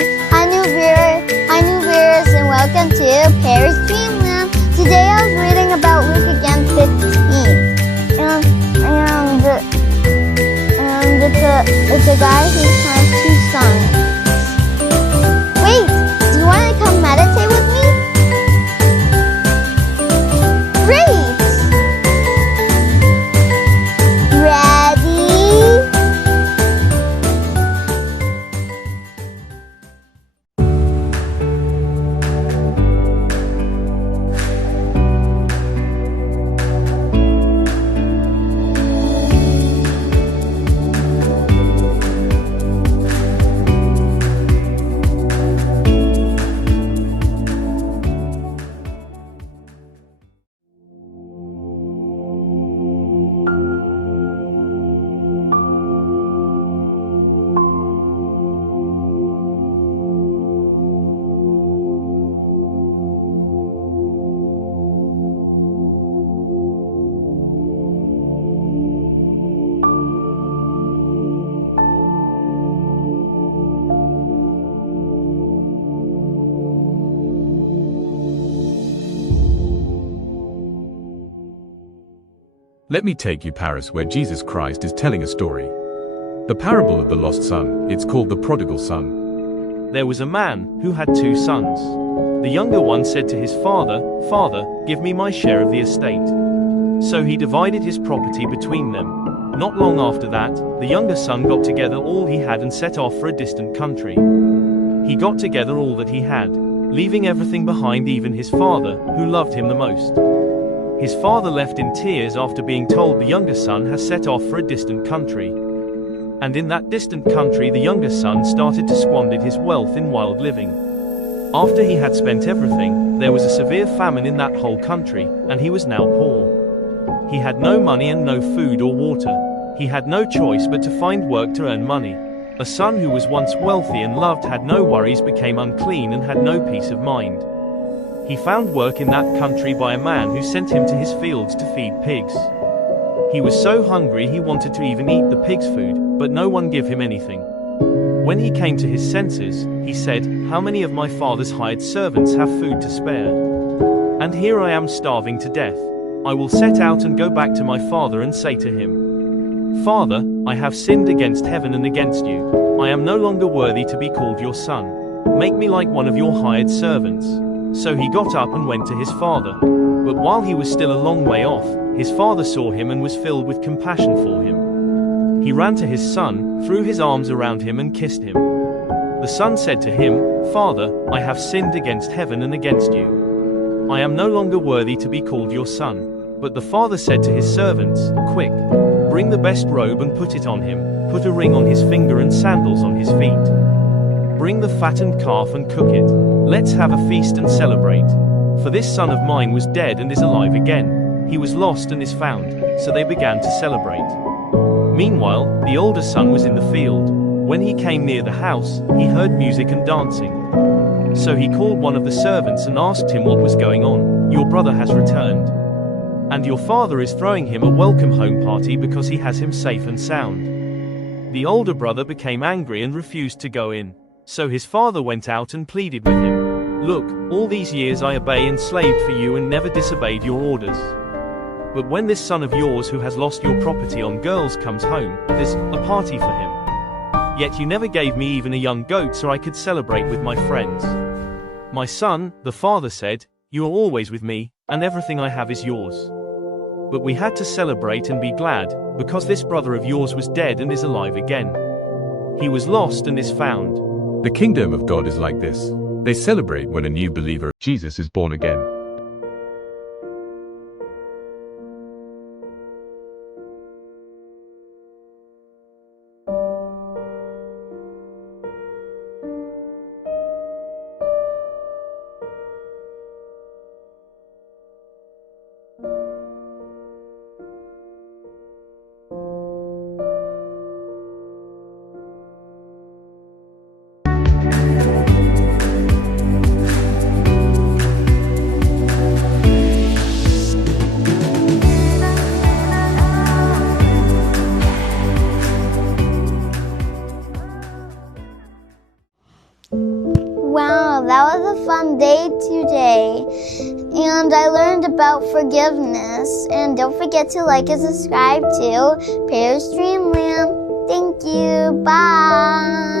everyone. Hi new viewers, and welcome to Paris Dreamland. Today I was reading about Luke again 15, and it's a guy who has two sons. Wait, do you want to come meditate with me? Great! Ready? Let me take you Paris, where Jesus Christ is telling a story. The parable of the lost son, it's called the prodigal son. There was a man who had two sons. The younger one said to his father, "Father, give me my share of the estate." So he divided his property between them. Not long after that, the younger son got together all he had and set off for a distant country. He got together all that he had, leaving everything behind, even his father, who loved him the most. His father left in tears after being told the younger son has set off for a distant country. And in that distant country, the younger son started to squander his wealth in wild living. After he had spent everything, there was a severe famine in that whole country, and he was now poor. He had no money and no food or water. He had no choice but to find work to earn money. A son who was once wealthy and loved had no worries, became unclean and had no peace of mind. He found work in that country by a man who sent him to his fields to feed pigs. He was so hungry he wanted to even eat the pigs' food, but no one gave him anything. When he came to his senses, he said, "How many of my father's hired servants have food to spare? And here I am starving to death. I will set out and go back to my father and say to him, 'Father, I have sinned against heaven and against you. I am no longer worthy to be called your son. Make me like one of your hired servants.' So he got up and went to his father. But while he was still a long way off, his father saw him and was filled with compassion for him. He ran to his son, threw his arms around him and kissed him. The son said to him, 'Father, I have sinned against heaven and against you. I am no longer worthy to be called your son.' But the father said to his servants, 'Quick, bring the best robe and put it on him, put a ring on his finger and sandals on his feet. Bring the fattened calf and cook it. Let's have a feast and celebrate. For this son of mine was dead and is alive again. He was lost and is found.' So they began to celebrate. Meanwhile, the older son was in the field. When he came near the house, he heard music and dancing. So he called one of the servants and asked him what was going on. 'Your brother has returned, and your father is throwing him a welcome home party because he has him safe and sound.' The older brother became angry and refused to go in. So his father went out and pleaded with him, 'Look, all these years I obeyed and slaved for you and never disobeyed your orders. But when this son of yours who has lost your property on girls comes home, there's a party for him. Yet you never gave me even a young goat so I could celebrate with my friends.' 'My son,' the father said, 'you are always with me, and everything I have is yours. But we had to celebrate and be glad, because this brother of yours was dead and is alive again. He was lost and is found.'" The kingdom of God is like this. They celebrate when a new believer, Jesus, is born again. Wow, that was a fun day today. And I learned about forgiveness. And don't forget to like and subscribe to Paris Dreamland. Thank you. Bye.